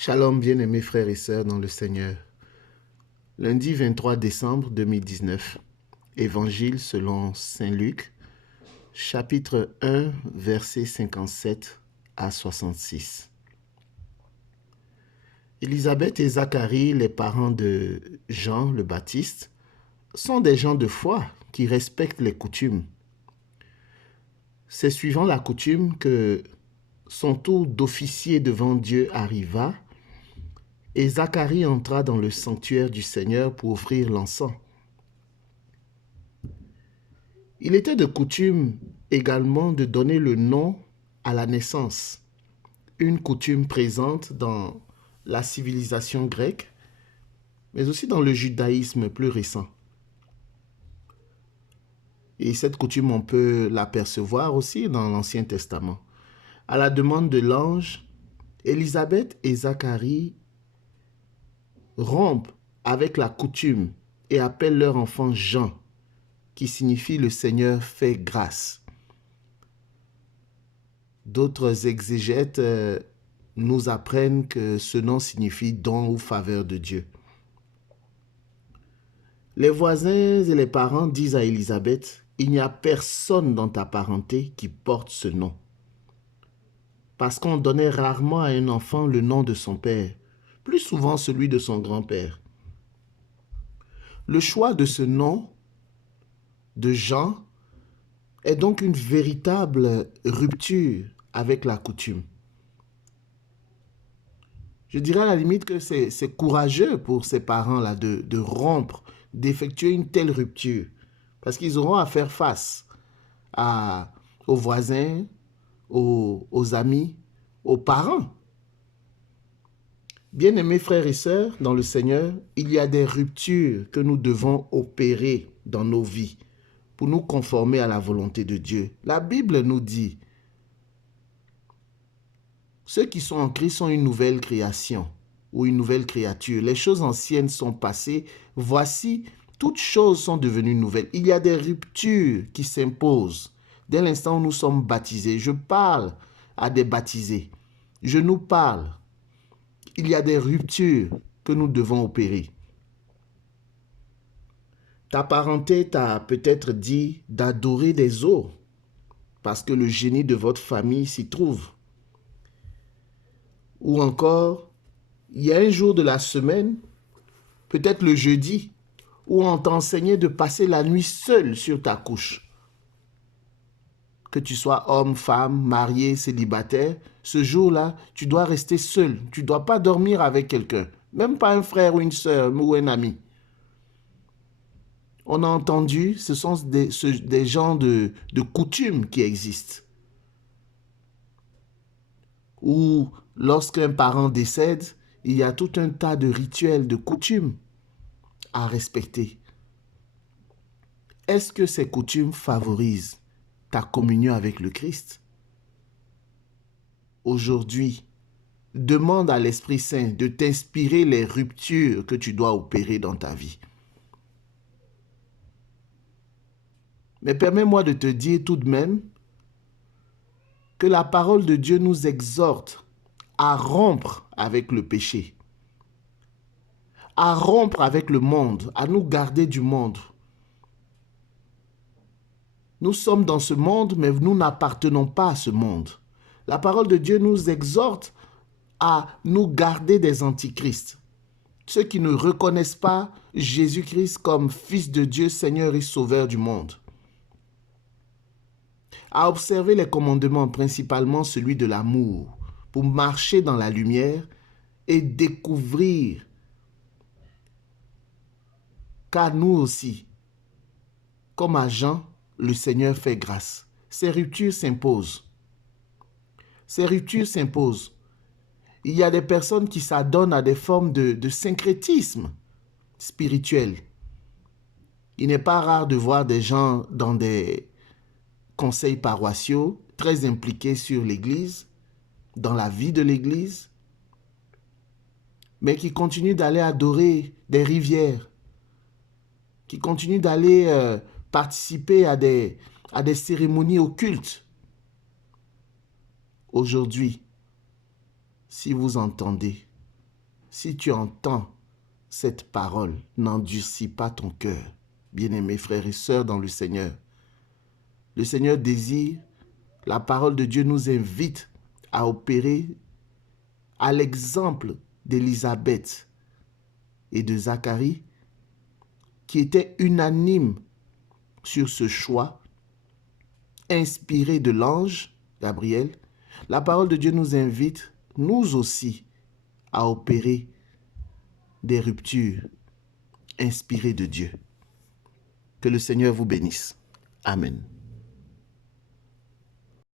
Shalom, bien-aimés frères et sœurs dans le Seigneur. Lundi 23 décembre 2019, Évangile selon Saint Luc, chapitre 1, versets 57 à 66. Élisabeth et Zacharie, les parents de Jean le Baptiste, sont des gens de foi qui respectent les coutumes. C'est suivant la coutume que son tour d'officier devant Dieu arriva et Zacharie entra dans le sanctuaire du Seigneur pour offrir l'encens. Il était de coutume également de donner le nom à la naissance, une coutume présente dans la civilisation grecque, mais aussi dans le judaïsme plus récent. Et cette coutume, on peut l'apercevoir aussi dans l'Ancien Testament. À la demande de l'ange, Élisabeth et Zacharie rompent avec la coutume et appellent leur enfant Jean, qui signifie le Seigneur fait grâce. D'autres exégètes nous apprennent que ce nom signifie don ou faveur de Dieu. Les voisins et les parents disent à Élisabeth, il n'y a personne dans ta parenté qui porte ce nom. Parce qu'on donnait rarement à un enfant le nom de son père, plus souvent celui de son grand-père. Le choix de ce nom de Jean est donc une véritable rupture avec la coutume. Je dirais à la limite que c'est courageux pour ces parents-là de rompre, d'effectuer une telle rupture, parce qu'ils auront à faire face aux voisins, aux amis, aux parents. Bien-aimés frères et sœurs dans le Seigneur, il y a des ruptures que nous devons opérer dans nos vies pour nous conformer à la volonté de Dieu. La Bible nous dit, ceux qui sont en Christ sont une nouvelle création ou une nouvelle créature. Les choses anciennes sont passées. Voici, toutes choses sont devenues nouvelles. Il y a des ruptures qui s'imposent. Dès l'instant où nous sommes baptisés, je parle à des baptisés. Je nous parle. Il y a des ruptures que nous devons opérer. Ta parenté t'a peut-être dit d'adorer des os parce que le génie de votre famille s'y trouve. Ou encore, il y a un jour de la semaine, peut-être le jeudi, où on t'enseignait de passer la nuit seul sur ta couche. Que tu sois homme, femme, marié, célibataire, ce jour-là, tu dois rester seul. Tu ne dois pas dormir avec quelqu'un, même pas un frère ou une sœur ou un ami. On a entendu, ce sont des genres de coutumes qui existent. Ou lorsqu'un parent décède, il y a tout un tas de rituels, de coutumes à respecter. Est-ce que ces coutumes favorisent ta communion avec le Christ? Aujourd'hui, demande à l'Esprit Saint de t'inspirer les ruptures que tu dois opérer dans ta vie. Mais permets-moi de te dire tout de même que la parole de Dieu nous exhorte à rompre avec le péché, à rompre avec le monde, à nous garder du monde. Nous sommes dans ce monde, mais nous n'appartenons pas à ce monde. La parole de Dieu nous exhorte à nous garder des antichrists, ceux qui ne reconnaissent pas Jésus-Christ comme Fils de Dieu, Seigneur et Sauveur du monde. À observer les commandements, principalement celui de l'amour, pour marcher dans la lumière et découvrir qu'à nous aussi, comme à Jean, le Seigneur fait grâce. Ces ruptures s'imposent. Ces ruptures s'imposent. Il y a des personnes qui s'adonnent à des formes de syncrétisme spirituel. Il n'est pas rare de voir des gens dans des conseils paroissiaux très impliqués sur l'Église, dans la vie de l'Église, mais qui continuent d'aller adorer des rivières, qui continuent d'aller participer à des cérémonies occultes. Aujourd'hui, si vous entendez Si tu entends cette parole, n'endurcis pas ton cœur. Bien-aimés frères et sœurs dans le Seigneur, le Seigneur désire, la parole de Dieu nous invite à opérer à l'exemple d'Élisabeth et de Zacharie, qui étaient unanimes sur ce choix, inspiré de l'ange Gabriel. La parole de Dieu nous invite, nous aussi, à opérer des ruptures inspirées de Dieu. Que le Seigneur vous bénisse. Amen.